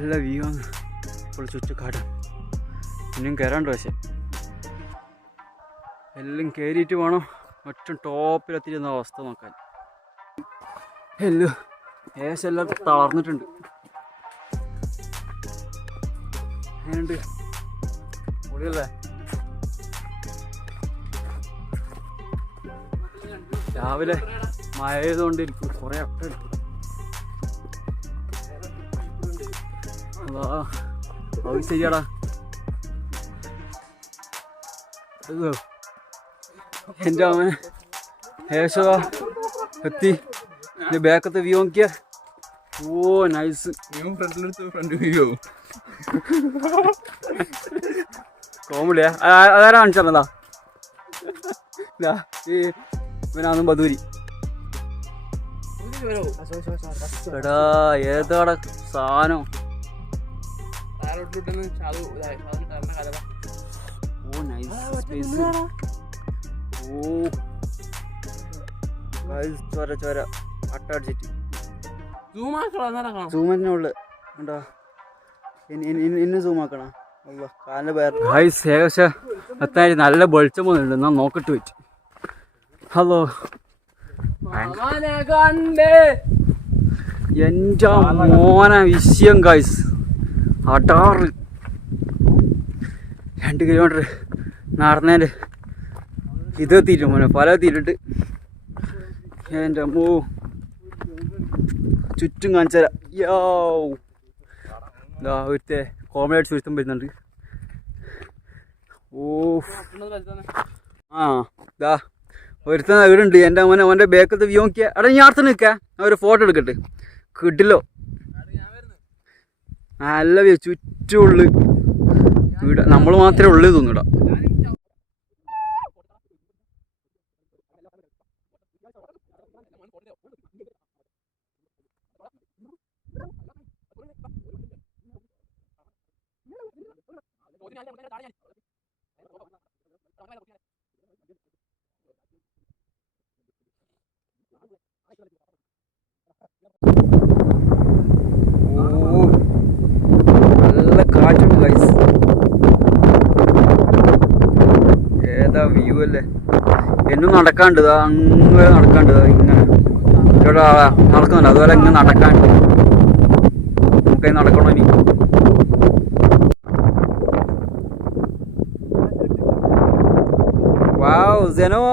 നല്ല വ്യൂ ആണ്. ഇപ്പോൾ ചുറ്റുകാട് ഇനിയും കയറാണ്ട്. പക്ഷേ എല്ലാം കയറിയിട്ട് വേണം ഒറ്റ ടോപ്പിലെത്തിയിരുന്ന അവസ്ഥ നോക്കാൻ. എല്ലാം ഏകദേശം എല്ലാം തളർന്നിട്ടുണ്ട്. എങ്ങനെയുണ്ട്? പൊളിയല്ലേ? രാവിലെ മഴ ചെയ്തുകൊണ്ടിരിക്കും. കുറേ അട്ട അത് ശരിയാടാ. എൻ്റെ അമ്മ ഏകദേശം എത്തി. ബാക്കത്തെ വ്യൂ നോക്കിയ. ഓ നൈസ്. കോമഡിയാ. അതാരാ കാണിച്ചതാ? ഈ ഇവനാന്നും ബദൂരി. എടാ ഏതാടാ സാധനം? ഓ നൈസ് സ്പേസ്. ഓ ചോര ചോര അട്ടടിച്ചിട്ട് സൂമറിനുള്ളു കണ്ടോ? ഇന്ന് സൂമാക്കണ കാലിന്റെ പേര്. ഏകദേശം എത്താൻ നല്ല വെളിച്ചം പോകുന്നുണ്ട്. എന്നാ നോക്കിട്ട് വെച്ചു. ഹലോ എൻ്റെ മോനെ വിഷയം ഗൈസ്. അടാറ് 2 കിലോമീറ്റർ നടന്നേല് ഇതെത്തിയിട്ട് മോനെ പല എത്തിയിട്ടുണ്ട്. എൻ്റെ അമ്മോ ചുറ്റും കാണിച്ചു തരാം. യോ ഇതാ ഒരുത്തെ കോമഡി ചുരുത്തം വരുന്നുണ്ട്. ഓ ആ ഇതാ ഒരുത്തൻ വീടുണ്ട്. എൻ്റെ മോനെ അവൻ്റെ ബാക്കത്തെ വ്യൂ നോക്കിയാ. എടാ ഞാൻ അടുത്ത് നിൽക്കാം. ഒരു ഫോട്ടോ എടുക്കട്ടെ. കിട്ടില്ലോ നല്ല വ്യൂ. ചുറ്റുള്ളു വീട്. നമ്മൾ മാത്രമേ ഉള്ളൂ തോന്നിടാം. നല്ല കാറ്റുണ്ട് ഗൈസ്. ഏതാ വ്യൂ അല്ലേ? എന്നും നടക്കാണ്ട് അങ്ങനെ നടക്കാണ്ട്. ഇങ്ങനെ ഇവിടെ നടക്കുന്നുണ്ട്. അതുപോലെ ഇങ്ങനെ നടക്കാണ്ട്. നമുക്ക് നടക്കണോ ഇനി? വാവ് ജനോ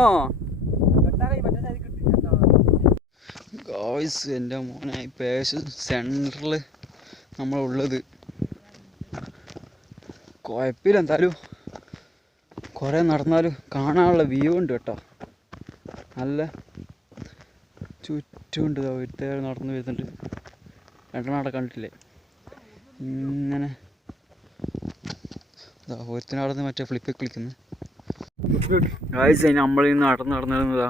ഗോയ്സ്. എൻ്റെ മോനെ പേശ് സെൻറ്ററിൽ നമ്മളുള്ളത്. കുഴപ്പമില്ല. എന്തായാലും കുറേ നടന്നാലും കാണാനുള്ള വ്യൂ ഉണ്ട് കേട്ടോ. നല്ല ചുറ്റുമുണ്ട്. ഒരുത്തേർ നടന്നു വരുന്നുണ്ട്. 2 അവിടെ കണ്ടിട്ടില്ലേ? ഇങ്ങനെ ഒരുത്തിനടന്ന് മറ്റേ ഫ്ലിപ്പിൽ കളിക്കുന്നു. ഗായ്സ് നമ്മളിന്ന് നടന്നതാ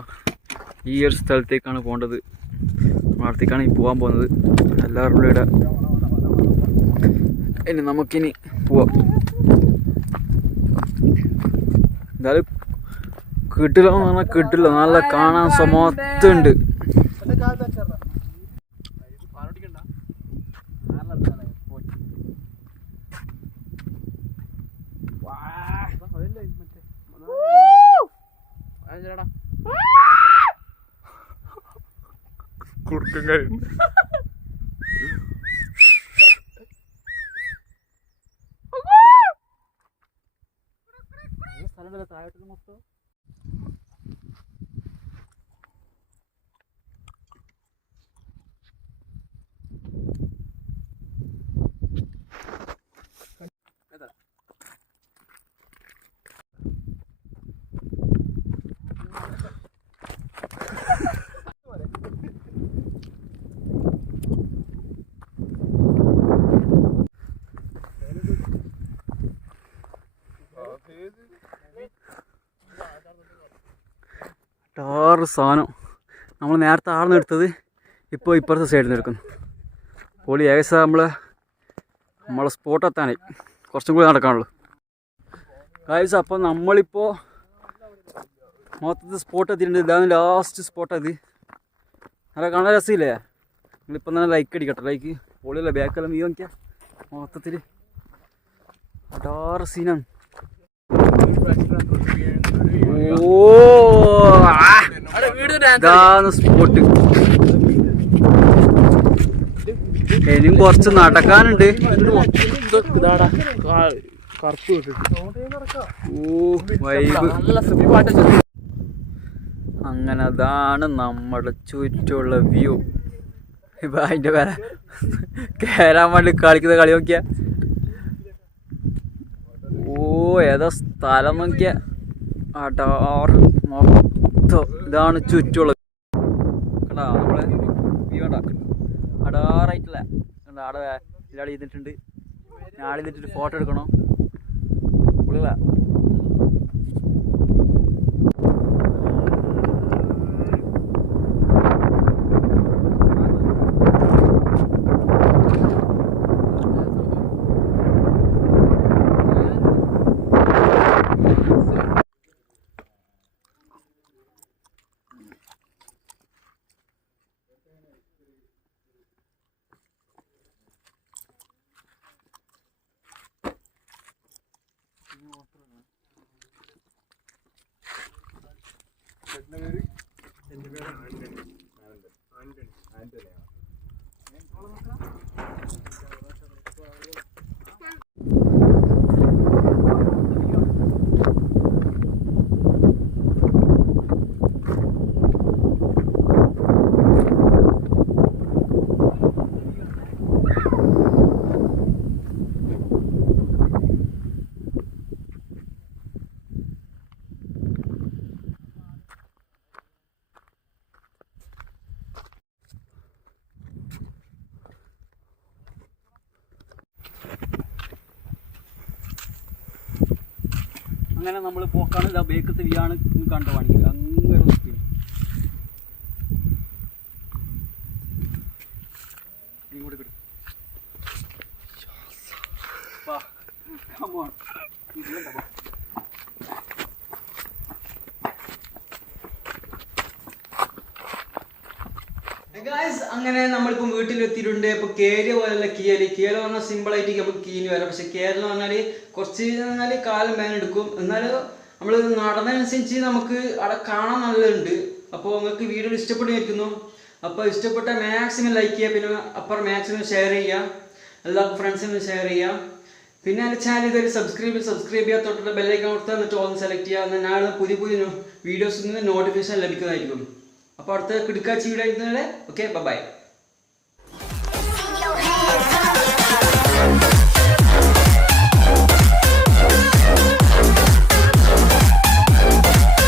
ഈ ഒരു സ്ഥലത്തേക്കാണ് പോകേണ്ടത്. അടുത്തേക്കാണ് ഈ പോകാൻ പോകുന്നത്. എല്ലാവരും കൂടെ ഇവിടെ. ഇനി നമുക്കിനി പോവാം. എന്തായാലും കിട്ടില്ല എന്ന് പറഞ്ഞാൽ കിട്ടില്ല. നല്ല കാണാൻ സമത്തുണ്ട്. ടാറ് സാധനം നമ്മൾ നേരത്തെ ആർന്ന് എടുത്തത് ഇപ്പോൾ ഇപ്പുറത്തെ സൈഡിൽ നിന്ന് എടുക്കുന്നു. പൊളി. ഏകദേശം നമ്മളെ സ്പോട്ട് എത്താനായി. കുറച്ചും കൂടി നടക്കാനുള്ളൂ ഗൈസ്. അപ്പോൾ നമ്മളിപ്പോൾ മൊത്തത്തിൽ സ്പോട്ട് എത്തിയിട്ടുണ്ട്. ഇതാണ് ലാസ്റ്റ് സ്പോട്ട്. അത് നല്ല കാണാൻ രസമില്ലേ? നിങ്ങളിപ്പോൾ തന്നെ ലൈക്ക് അടിക്കട്ടെ. ലൈക്ക് പൊളിയല്ലേ? ബാക്കെല്ലാം വ്യൂ നോക്കിയാൽ മൊത്തത്തിൽ അടാറ് സീനാണ്. ഓ ഇതാണ് സ്പോട്ട്. ഇനിയും കുറച്ച് നടക്കാനുണ്ട്. അങ്ങനെ അതാണ് നമ്മുടെ ചുറ്റുമുള്ള വ്യൂ. ഇപ്പൊ അതിന്റെ പേര കേറാൻ വേണ്ടി കളിക്കുന്ന കളി നോക്കിയ. ഓ ഏതാ സ്ഥലം നോക്കിയ അടാറ് മൊത്തം. ഇതാണ് ചുറ്റുമുള്ള കണ്ടാ നമ്മളെ വ്യൂ കണ്ടാ അടാറായിട്ടില്ല. കണ്ടാ അവിടെ ഇയാൾ ചെയ്തിട്ടുണ്ട്. ഞാളെ ചെയ്തിട്ട് ഫോട്ടോ എടുക്കണോ ഉള്ള. അങ്ങനെ നമ്മൾ പോക്കാണ്. ഇതാ ബേക്കത്തെ വ്യാണ് കണ്ട വണ്ടി അങ്ങനെ നോക്കി. ഇങ്ങോട്ട് കിട്ടും. അങ്ങനെ നമ്മളിപ്പം വീട്ടിലെത്തിയിട്ടുണ്ട്. ഇപ്പൊ കേരള പോലല്ല കിയല്. കിയല് പറഞ്ഞാൽ സിമ്പിൾ ആയിട്ട് നമുക്ക് കീഞ്ഞ് വരാം. പക്ഷെ കേരളം എന്ന് പറഞ്ഞാല് കുറച്ച് കാലം വേനെടുക്കും. എന്നാലും നമ്മൾ നടന്നതനുസരിച്ച് നമുക്ക് അവിടെ കാണാൻ നല്ലതുണ്ട്. അപ്പോൾ നിങ്ങൾക്ക് വീഡിയോ ഇഷ്ടപ്പെട്ടിരിക്കുന്നു. അപ്പോൾ ഇഷ്ടപ്പെട്ട മാക്സിമം ലൈക്ക് ചെയ്യുക. പിന്നെ അപ്പുറം മാക്സിമം ഷെയർ ചെയ്യുക. എല്ലാവർക്കും ഫ്രണ്ട്സിനും ഷെയർ ചെയ്യുക. പിന്നെ എൻ്റെ ചാനൽ ഇതൊരു സബ്സ്ക്രൈബ് ചെയ്യുക. തൊട്ടുള്ള ബെല്ലൈക്കൺ കൊടുത്ത് എന്നിട്ട് ഓൺ സെലക്ട് ചെയ്യുക. എന്നാൽ നാളെ പുതിയ വീഡിയോസിൽ നിന്ന് നോട്ടിഫിക്കേഷൻ ലഭിക്കുന്നതായിരിക്കും. അപ്പോൾ അടുത്ത കിടക്കാച്ചി വീഡിയോ ആയിരുന്നല്ലേ. Okay by.